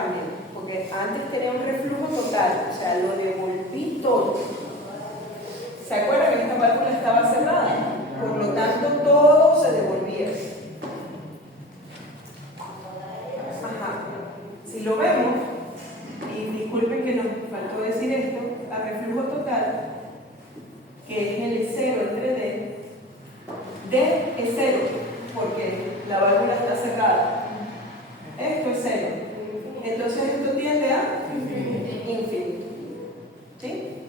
cambia, porque antes tenía un reflujo total, o sea, lo devolví todo. ¿Se acuerdan que esta válvula estaba cerrada? Por lo tanto, todo se devolvía. Ajá. Si lo vemos, y disculpen que nos faltó decir esto, a reflujo total, que es el cero entre D es cero, porque la válvula está cerrada. Esto es cero. Entonces esto tiende a infinito. ¿Sí?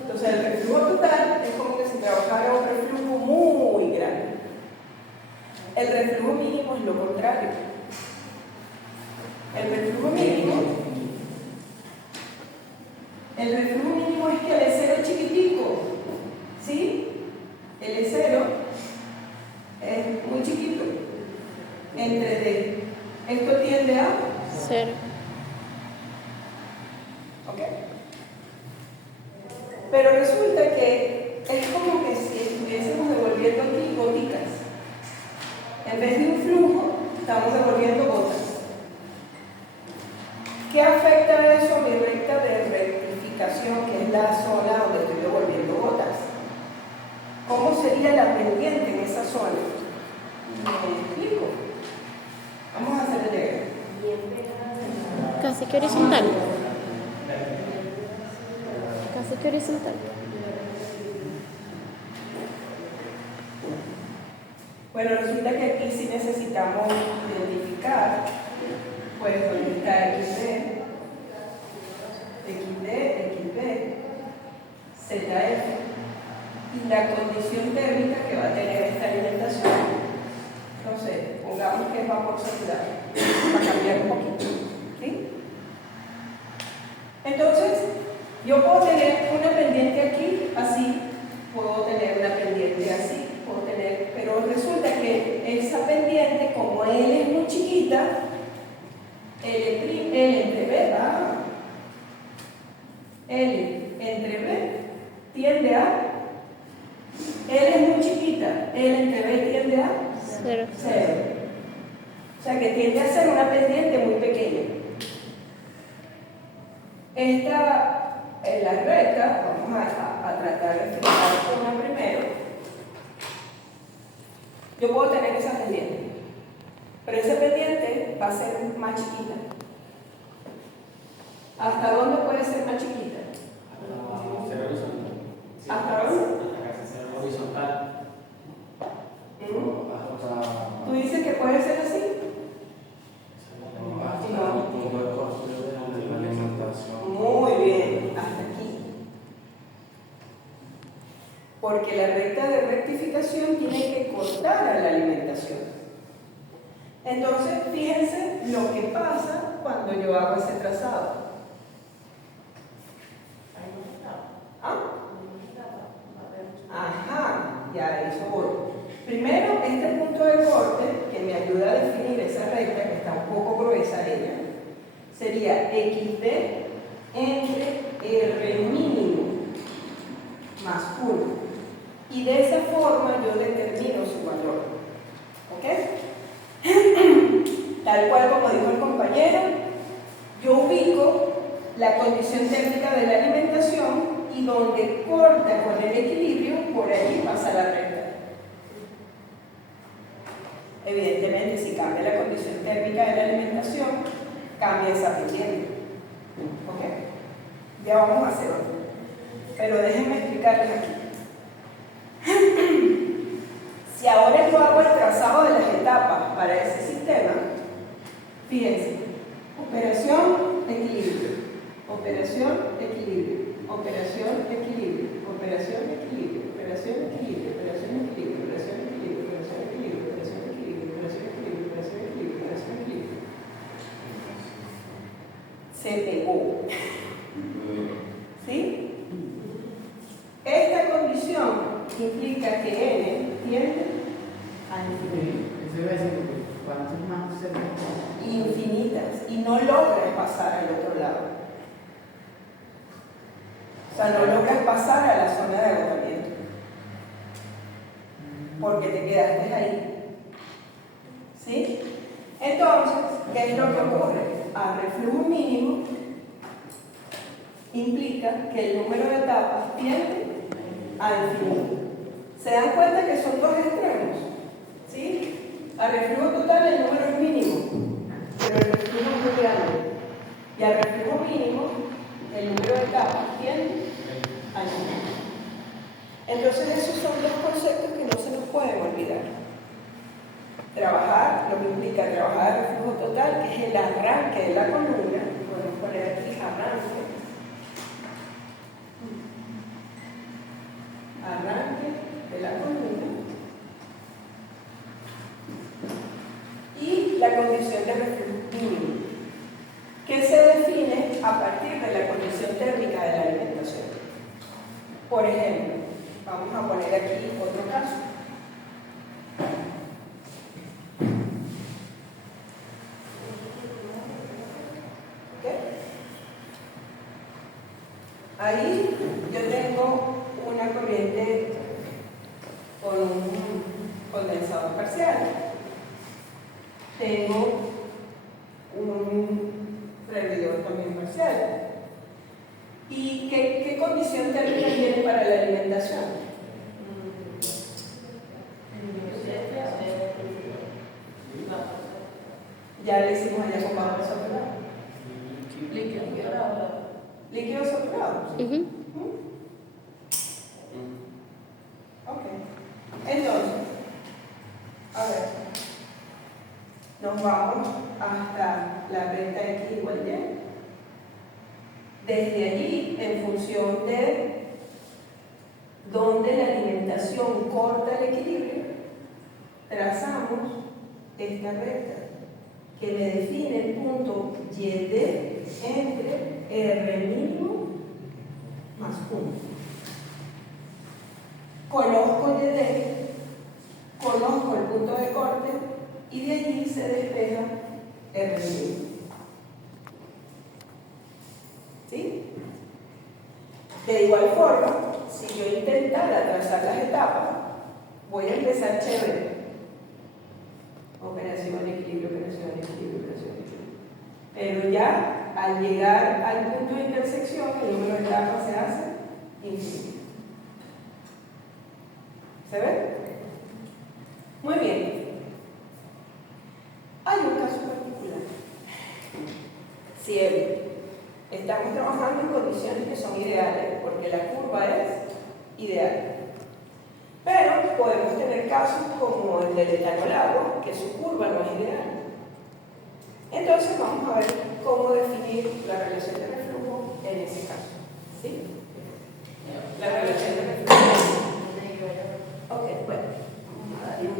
Entonces el reflujo total es como que si trabajara un reflujo muy grande. El reflujo mínimo es lo contrario. El reflujo mínimo es que el E0 es chiquitico. ¿Sí? El E0 es muy chiquito. Entre D. Esto tiende a cero. ¿Ok? Pero resulta que es como que si estuviésemos devolviendo aquí goticas. En vez de un flujo, estamos devolviendo gotas. ¿Qué afecta eso a mi recta de rectificación, que es la zona donde estoy devolviendo gotas? ¿Cómo sería la pendiente en esa zona? ¿Me explico? Vamos a hacer el negro. Casi que horizontal. Casi que horizontal. Bueno, resulta que aquí sí necesitamos identificar, pues, dónde está XD, ZF, y la condición térmica que va a tener esta alimentación. Entonces, pongamos que es vapor saturado, para cambiar un poquito. ¿Sí? Entonces, yo puedo tener una pendiente aquí, así, puedo tener una pendiente así, puedo tener, pero resulta que esa pendiente, como L es muy chiquita, L entre B, L entre B tiende a, L es muy chiquita, L entre B tiende a Cero. 0. O sea que tiende a ser una pendiente muy pequeña. Esta, en la recta, vamos a tratar de explicar una primero. Yo puedo tener esa pendiente, pero esa pendiente va a ser más chiquita. ¿Hasta dónde puede ser más chiquita? ¿Hasta dónde? Horizontal. ¿Tú dices que puede ser así? Muy bien, hasta aquí. Porque la recta de rectificación tiene que cortar a la alimentación. Entonces, fíjense lo que pasa cuando yo hago ese trazado. ¿Ah? Ajá, ya eso voy. Primero, este punto de corte, que me ayuda a definir esa recta, que está un poco gruesa ella, sería XD entre R mínimo más 1. Y de esa forma yo determino su valor. ¿Ok? Tal cual como dijo el compañero, yo ubico la condición térmica de la alimentación y donde corta con el equilibrio, por ahí pasa la recta. Evidentemente, si cambia la condición térmica de la alimentación, cambia esa pendiente. ¿Ok? Ya vamos a hacer otro. Pero déjenme explicarles aquí. Si ahora yo hago el trazado de las etapas para ese sistema, fíjense, operación, equilibrio, operación, equilibrio, operación, equilibrio, operación, equilibrio, operación, equilibrio, operación, equilibrio, operación, equilibrio, operación, equilibrio, operación, equilibrio, operación, equilibrio, operación, equilibrio, operación, equilibrio. Se pegó. ¿Sí? Esta condición implica que N tiende a infinito. ¿Cuántos más se ven? Infinitas, y no logras pasar al otro lado. O sea, no logras pasar a la zona de agotamiento, porque te quedaste ahí. ¿Sí? Entonces, ¿qué es lo que ocurre? a reflujo mínimo implica que el número de etapas tiende a infinito. ¿Se dan cuenta que son dos extremos? ¿Sí? A reflujo total el número es mínimo, pero el reflujo es muy grande. Y al reflujo mínimo el número de etapas tiende a infinito. Entonces esos son dos conceptos que no se nos pueden olvidar. Trabajar, lo que implica trabajar el reflujo total, que es el arranque de la columna. Podemos poner aquí arranque. Arranque de la columna. Y la condición de reflujo mínimo, que se define a partir de la condición térmica de la alimentación. Por ejemplo, vamos a poner aquí otro caso. Ahí yo tengo una corriente con un condensador parcial. Tengo un freidor también parcial. ¿Y qué condición térmica tiene para la alimentación? Ya le hicimos allá con vapor soplado. Líquido soplado. Ok. Entonces, a ver, nos vamos hasta la recta X igual Y. Desde allí, en función de donde la alimentación corta el equilibrio, trazamos esta recta que me define el punto YD entre R mínimo más 1. Conozco YD, conozco el punto de corte y de allí se despeja R mínimo. ¿Sí? De igual forma, si yo intentara trazar las etapas, voy a empezar chévere. Operación, equilibrio, operación, equilibrio, operación, equilibrio. Pero ya al llegar al punto de intersección, el número de etapas se hace infinito. ¿Se ve? Muy bien. Hay un caso particular. Si estamos trabajando en condiciones que son ideales, porque la curva es ideal. Pero podemos tener casos como el del etanolado, que su curva no es ideal. Entonces vamos a ver cómo definir la relación de reflujo en ese caso. ¿Sí? La relación de reflujo. Ok, bueno. Vamos a darle un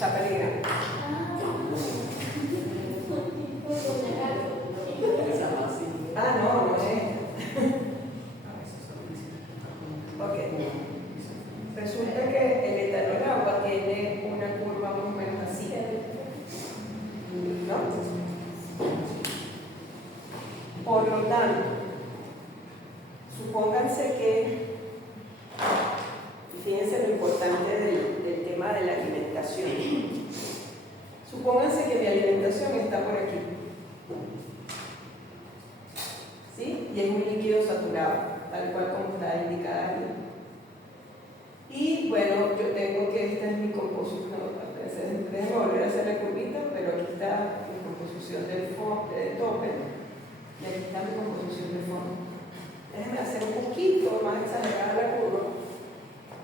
está peligrando. Ah, no, no es. Ok. Resulta que el etanol agua tiene una curva más o menos así, ¿no? Por lo tanto, supónganse que, fíjense lo importante del tema de la alimentación. Supónganse que mi alimentación está por aquí. ¿Sí? Y es un líquido saturado, tal cual como está indicada aquí. Y bueno, yo tengo que esta es mi composición. Déjenme volver a hacer la curvita, pero aquí está mi composición del tope y aquí está mi composición de fondo. Déjenme hacer un poquito más exagerada la curva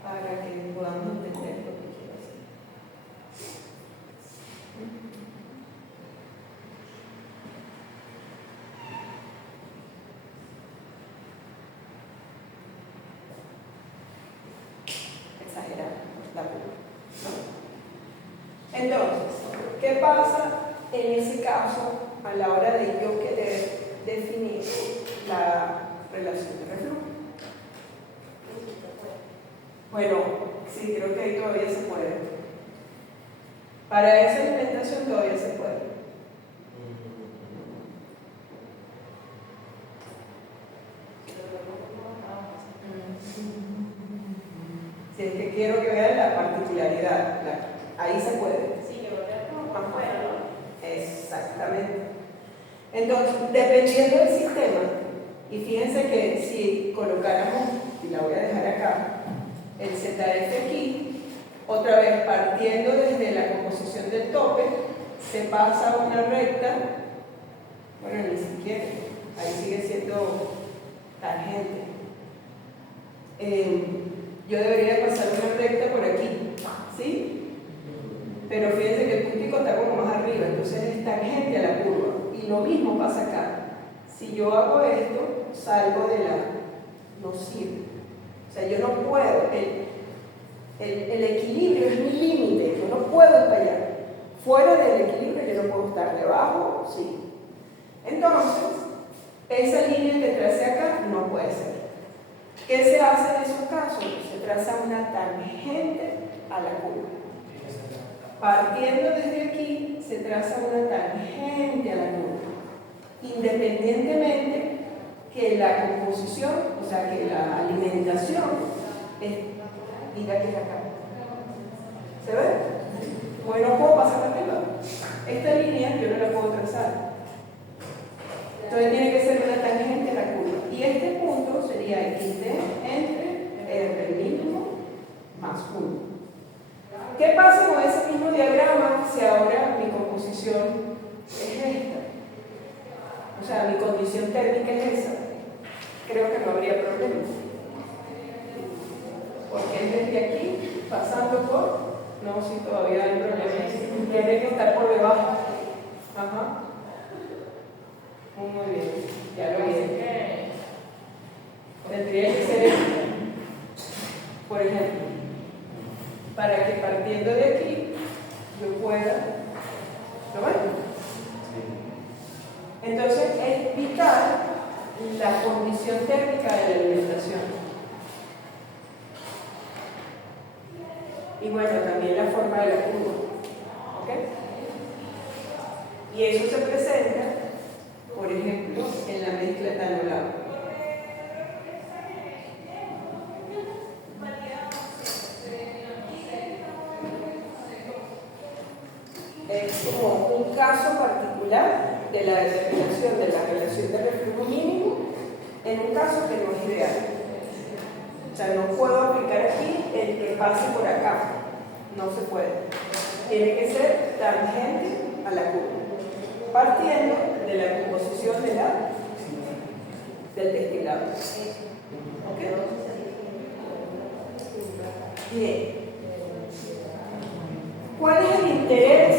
para que podamos entender lo que quiero hacer. Exagerar la curva, ¿no? Entonces, ¿qué pasa en ese caso a la hora de yo querer definir la relación de reflujo? Bueno, sí, creo que ahí todavía se puede. Para esa alimentación todavía se puede. Si es que quiero que vean la particularidad, ahí se puede. Sí, que lo veas como más fuera, ¿no? Exactamente. Entonces, dependiendo del sistema, y fíjense que si colocáramos, y la voy a dejar acá, el ZF aquí, otra vez partiendo desde la composición del tope, se pasa a una recta, bueno, ni siquiera, ahí sigue siendo tangente. Yo debería pasar una recta por aquí, ¿sí? Pero fíjense que el puntico está como más arriba, entonces es tangente a la curva. Y lo mismo pasa acá. Si yo hago esto, salgo de la... no sirve. O sea, yo no puedo. El equilibrio es mi límite. Yo no puedo estallar. Fuera del equilibrio yo no puedo estar debajo, sí. Entonces, esa línea que tracé acá no puede ser. ¿Qué se hace en esos casos? Se traza una tangente a la curva. Partiendo desde aquí, se traza una tangente a la curva, independientemente que la composición, o sea, que la alimentación, diga que es acá. ¿Se ve? Bueno, no puedo pasar arriba. Esta línea yo no la puedo trazar. Entonces tiene que ser una tangente a la curva. Y este punto sería XD entre el mínimo más 1. ¿Qué pasa con ese mismo diagrama si ahora mi composición es esta? O sea, mi condición térmica es esa. Creo que no habría problema. Porque es desde aquí, pasando por... No, si todavía hay problemas. Tiene que estar por debajo. Ajá. Muy bien. Ya lo vi. Tendría que ser esto. Por ejemplo, para que partiendo de aquí yo pueda, ¿lo ven? Entonces es vital la condición térmica de la alimentación. Y bueno, también la forma de la curva. ¿Ok? Y eso se presenta, por ejemplo, en la mezcla etanolada. Es como un caso particular de la determinación de la relación de reflujo mínimo en un caso que no es ideal. O sea, no puedo aplicar aquí el que pase por acá. No se puede. Tiene que ser tangente a la curva, partiendo de la composición del destilado. ¿Ok? Bien. ¿Cuál es el interés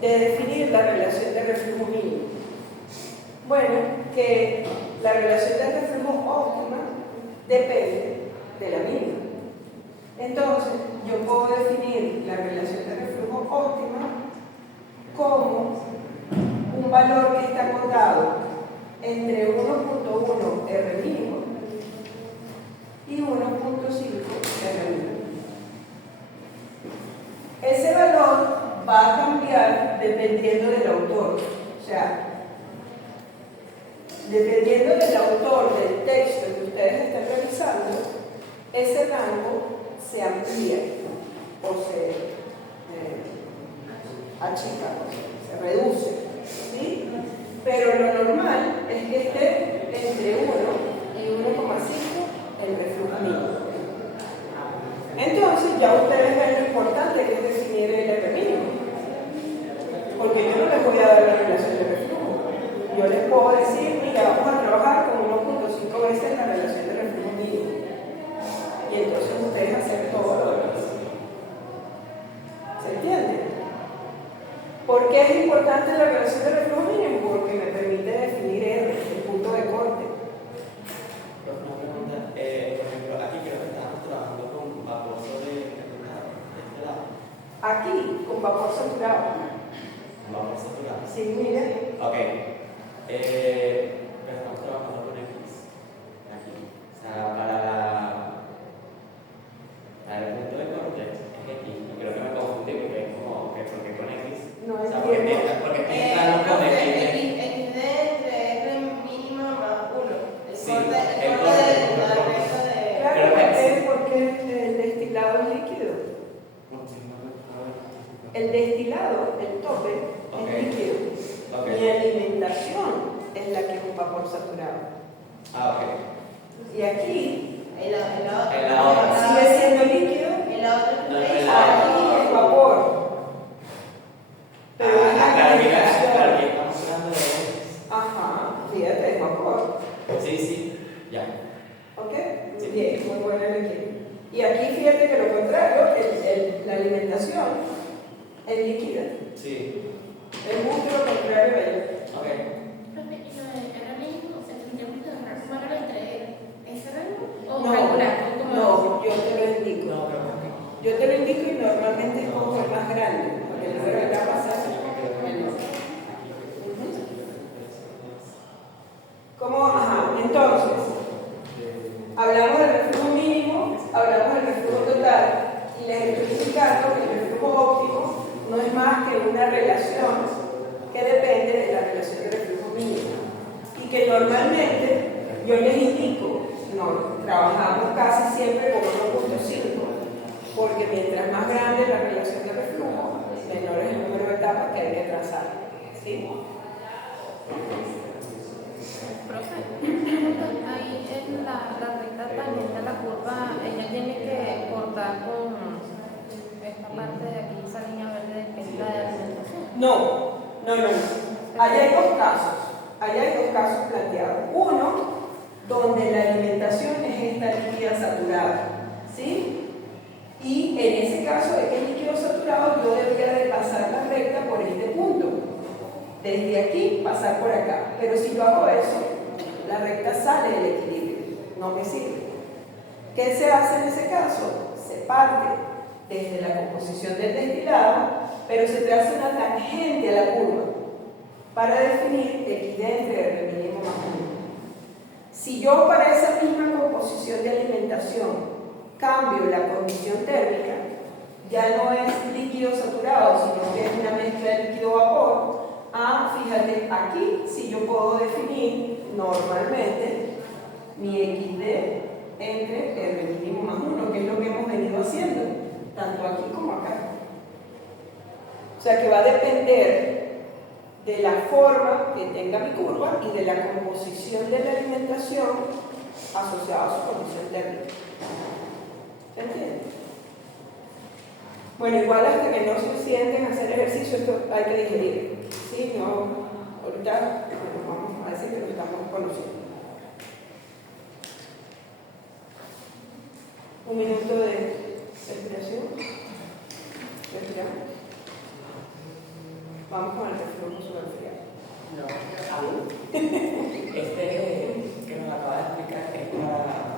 de definir la relación de reflujo mínimo? Bueno, que la relación de reflujo óptima depende de la mínima. Entonces, yo puedo definir la relación de reflujo óptima como un valor que está acotado entre 1.1 R mínimo y 1.5 R mínimo. Ese valor va a cambiar dependiendo del autor. O sea, dependiendo del autor del texto que ustedes están revisando, ese rango se amplía o se achica, se reduce, ¿sí? Pero lo normal es que esté entre 1 y 1,5 el reflujo mínimo. Entonces ya ustedes ven lo importante que es definir el R mínimo, porque yo no les voy a dar la relación de reflujo. Yo les puedo decir, mira, vamos a trabajar con 1.5 veces la relación de reflujo mínimo. Y entonces ustedes hacen todo lo demás. ¿Se entiende? ¿Por qué es importante la relación de reflujo mínimo? Porque me permite definir el punto de corte. Una pregunta, por ejemplo, aquí creo que estamos trabajando con vapor sobre de este lado. Aquí, con vapor saturado. Vapor saturado. Sí, mire. Ok. Pero estamos trabajando con X. Aquí. O sea, para el punto de corte es X. Y creo que me confundí porque es como que porque con X. No O sea, entiendo. porque está con X. XD entre R mínimo más 1. El Sí, corte el de corte. la recta de... Claro, porque el destilado es tope Ok. es líquido. Ok. Mi alimentación es la que es un vapor saturado. Ah, ok. Y aquí En la otra. En la otra. sigue siendo líquido, En la otra. No, en la aquí es vapor. Pero es la claro, alimentación. claro, que estamos hablando de... Ajá, fíjate, es vapor. Sí, sí, ya. ¿Ok? Sí. Bien, muy buena lectura. Y aquí fíjate que lo contrario, la alimentación es líquida. Sí. Es justo lo contrario a ello. Ok. Profe, ¿y lo de R mínimo, o sea, tendríamos que agarrar un valor entre ese rango o No, calcular? ¿O cómo no, yo te lo indico. No, pero ok. Yo te lo indico y normalmente escojo el más grande, porque el número de capas es menor. ¿Cómo? Ajá, entonces, hablamos del reflujo mínimo, hablamos del reflujo total, y les estoy indicando que el reflujo óptimo no es más que una relación que depende de la relación de reflujo mínimo. Y que normalmente yo les indico, no, trabajamos casi siempre con 1.5, porque mientras más grande la relación de reflujo, menor es el número de etapas que hay que trazar. ¿Sí? Profe, ahí en la recta tangente a la curva, ella tiene que cortar con esta parte de aquí, esa línea verde que es la de alimentación. No. Ahí hay dos casos. Ahí hay dos casos planteados. Uno, donde la alimentación es esta líquida saturada. ¿Sí? Y en ese caso de que es líquido saturado, yo debería de pasar la recta por este punto. Desde aquí pasar por acá. Pero si yo hago eso, la recta sale del equilibrio. No me sirve. ¿Qué se hace en ese caso? Se parte desde la composición del destilado, pero se traza una tangente a la curva para definir XD entre R mínimo más 1. Si yo para esa misma composición de alimentación cambio la condición térmica, ya no es líquido saturado, sino que es una mezcla de líquido-vapor. Fíjate, aquí sí yo puedo definir normalmente mi XD entre R mínimo más 1, que es lo que hemos venido haciendo, tanto aquí como acá. O sea que va a depender de la forma que tenga mi curva y de la composición de la alimentación asociada a su condición térmica. ¿Se entiende? Bueno, igual hasta que no se sienten a hacer ejercicio, esto hay que digerir. ¿Sí? No, ahorita vamos a decir que lo estamos conociendo. Un minuto de respiración. Respiramos. Vamos con el reflujo subarterial. No, que nos acaba de explicar es para